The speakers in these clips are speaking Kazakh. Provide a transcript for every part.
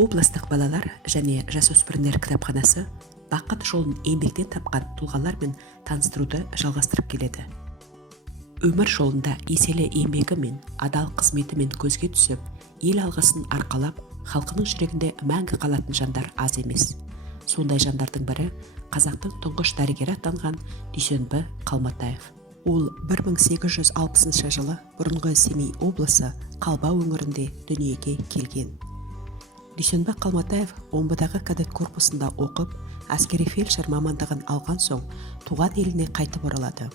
Облыстық балалар және жасөспірімдер кітапханасы бақыт жолын еңбектен тапқан тұлғалармен таныстыруды жалғастырып келеді. Өмір жолында еселі еңбегі мен адал қызметімен көзге түсіп, ел алғысын арқалап, халқының жүрегінде мәңгі қалатын жандар аз емес. Сондай жандардың бірі қазақтың тұңғыш дәрігері атанған Дүйсенбі Қалматаев. Ол 1860 жылы бұрынғы Семей облысы Қалба өңірінде дүниеге келген. Дүйсенбі Қалматаев омбыдағы кадет корпусында оқып, әскери фельдшер мамандығын алған соң, туған еліне қайтып оралады.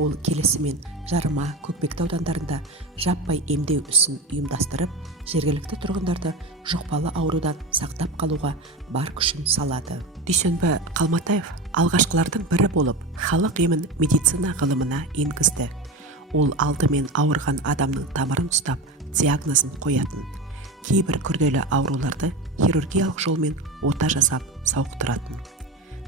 Ол келісімен Жарма, Көкпекті аудандарында жаппай емдеу ісін ұйымдастырып, жергілікті тұрғындарды жұқпалы аурудан сақтап қалуға бар күшін салады. Дүйсенбі Қалматаев алғашқылардың бірі болып, халық емін медицина ғылымына енгізді. Ол алдымен ауырған адамның тамырын ұстап, диагнозын қоятын. Кейбір күрделі ауруларды хирургиялық жолмен ота жасап сауықтыратын.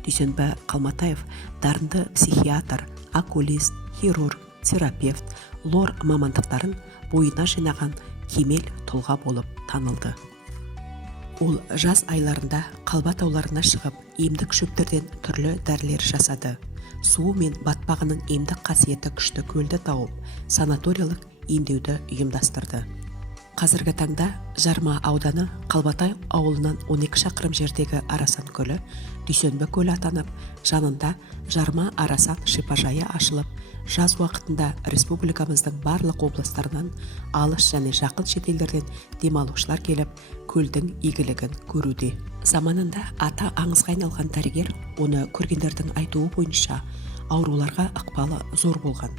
Дүйсенбі Қалматаев дарынды психиатр, окулист, хирург, терапевт, лор мамандықтарын бойына жинаған кемел тұлға болып танылды. Ол жаз айларында Қалба тауларына шығып, емдік шөптерден түрлі дәрілер жасады. Суы мен батпағының емдік қасиеті күшті көлді тауып, санаториялық емдеуді ұйымдастырды. Қазіргі таңда Жарма ауданы Қалбатай ауылынан 12 шақырым жердегі Арасан көлі Дүйсенбі көлі атанып, жанында Жарма Арасан шипажайы ашылып, жаз уақытында республикамыздың барлық облыстарынан алыс және жақын шетелдерден демалушылар келіп, көлдің игілігін көруде. Заманында ата аңызға айналған дәрігер оны көргендердің айтуы бойынша ауруларға ықпалы зор болған.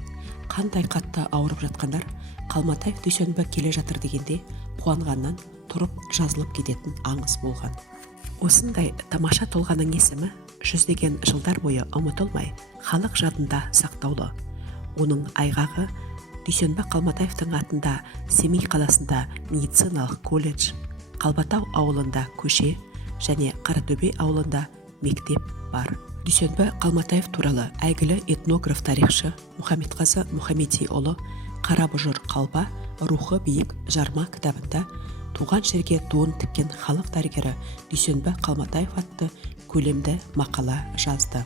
Қандай қатты ауырып жатқандар Қалматаев Дүйсенбі келе жатыр дегенде қуанғаннан тұрып жазылып кететін аңыз болған. Осындай тамаша тұлғаның есімі жүздеген жылдар бойы ұмытылмай, халық жадында сақтаулы. Оның айғағы Дүйсенбі Қалматаевтың атында Семей қаласында медициналық колледж, Қалбатау ауылында көше және Қаратөбе ауылында мектеп бар. Дүйсенбі Қалматаев туралы әйгілі этнограф тарихшы Мұхамедқазы Мұхамедиұлы Қарабұжыр қалба рухы биік Жарма кітабында туған жерге туын тіккен халық дәрігері Дүйсенбі Қалматаев атты көлемді мақала жазды.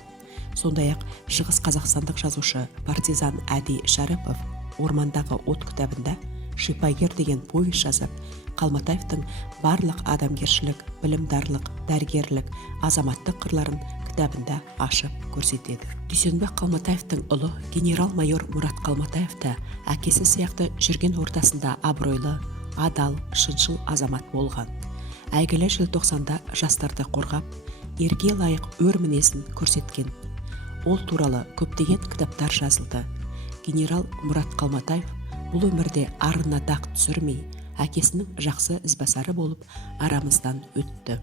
Сондай-ақ шығыс қазақстандық жазушы партизан Әди Шәріпов Ормандағы от кітабында Шипагер деген повесть жазып, Қалматаевтың барлық адамгершілік, білімдарлық, дәрігерлік, азаматтық қырларын кітабында ашып көрсетеді. Дүйсенбі Қалматаевтың ұлы генерал-майор Мұрат Қалматаев та әкесі сияқты жүрген ортасында абыройлы, адал, шыншыл азамат болған. Әйгілі желтоқсанда жастарды қорғап, ерге лайық өр мінезін көрсеткен. Ол туралы көптеген кітаптар жазылды. Генерал Мұрат Қалматаев бұл өмірде арына дақ түсірмей, әкесінің жақсы ізбасары болып арамыздан өтті.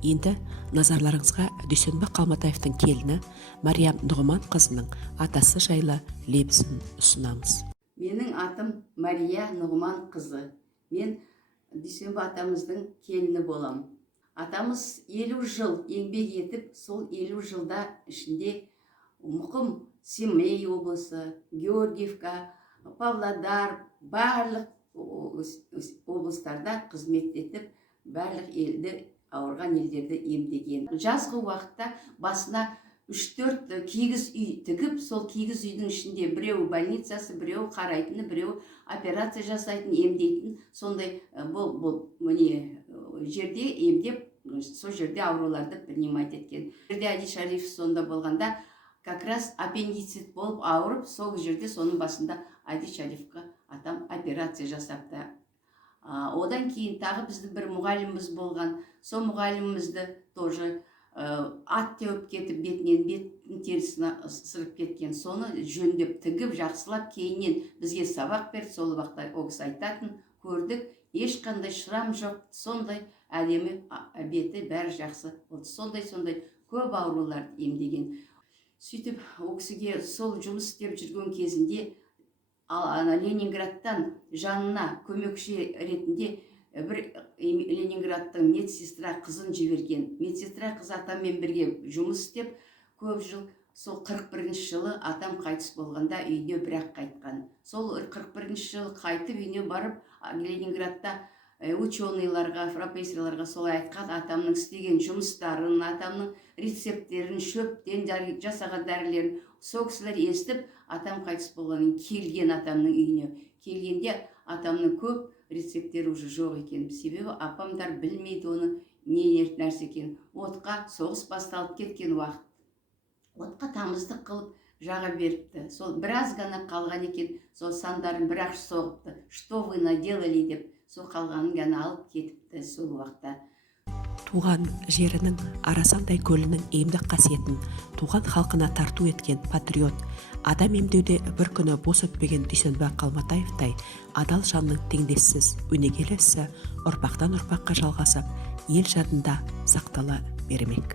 Енді назарларыңызға Дүйсенбі Қалматаевтың келіні Мариям Нұғыман қызының атасы жайлы лебізін ұсынамыз. Менің атым Мария Нұғыман қызы. Мен Дүйсенбі атамыздың келіні болам. Атамыз 50 жыл еңбек етіп, сол 50 жылда ішінде Мұқым, Семей облысы, Георгиевка, Павлодар, барлық облыстарда қызмет етіп, барлық елді, ауырған елдерді емдеген. Жазғы уақытта басына 3-4 кигіз үй тігіп, сол кигіз үйдің ішінде біреу больницасы, біреу қарайтыны, біреу операция жасайтын, емдейтін, сондай міне жерде емдеп, сол жерде ауруларды принимать еткен. Жерде Әди Шариф сонда болғанда, как раз аппендицит болып ауырып, сол жерде соның басында Әди Шарифқа атам операция жасапты. Одан кейін тағы біздің бір мұғаліміміз болған. Сол мұғалімімізді тоже ат теуіп кетіп, беттің терісіне ысырып кеткен. Соны жөндеп, тігіп, жақсылап, кейіннен бізге сабақ берді. Сол уақытта ол кісі айтатын, көрдік, ешқандай шрам жоқ, сондай әдемі беті бәрі жақсы болды. Сондай көп ауруларды емдеген. Сөйтіп, ол кісіге сол жұмыс істеп жүрген кезінде Ленинградтан жанына көмекші ретінде бір Ленинградтың медсестра қызын жіберген. Медсестра қыз атаммен бірге жұмыс істеп, көп жыл, сол 41-ші жылы атам қайтыс болғанда үйіне бірақ қайтқан. Сол 41-ші жылы қайтып үйіне барып, Ленинградта ученыйларға, профессорларға солай айтқан, атамның істеген жұмыстарын, атамның рецепттерін, шөптен жасаған дәрілерін сол кісілер естіп, атам қайтыс болғаннан келген атамның үйіне. Келгенде атамның көп рецепттері уже жоқ екен. Себебі апамдар білмейді оны не нәрсе екен. Отқа соғыс басталып кеткен уақыт. Отқа тамыздық қылып жаға беріпті. Сол біраз ғана қалған екен. Сол сандарын бір-ақ соғыпты. Что вы наделали деп, сол қалғанын ғана алып кетіпті сол уақытта. Туған жерінің Арасандай көлінің емдік қасиетін туған халқына тарту еткен патриот, адам емдеуде бір күні бос өтпеген Дүйсенбай Қалматаевтай адал жанның теңдессіз өнегелі ісі ұрпақтан ұрпаққа жалғасып, ел жадында сақтала бермек.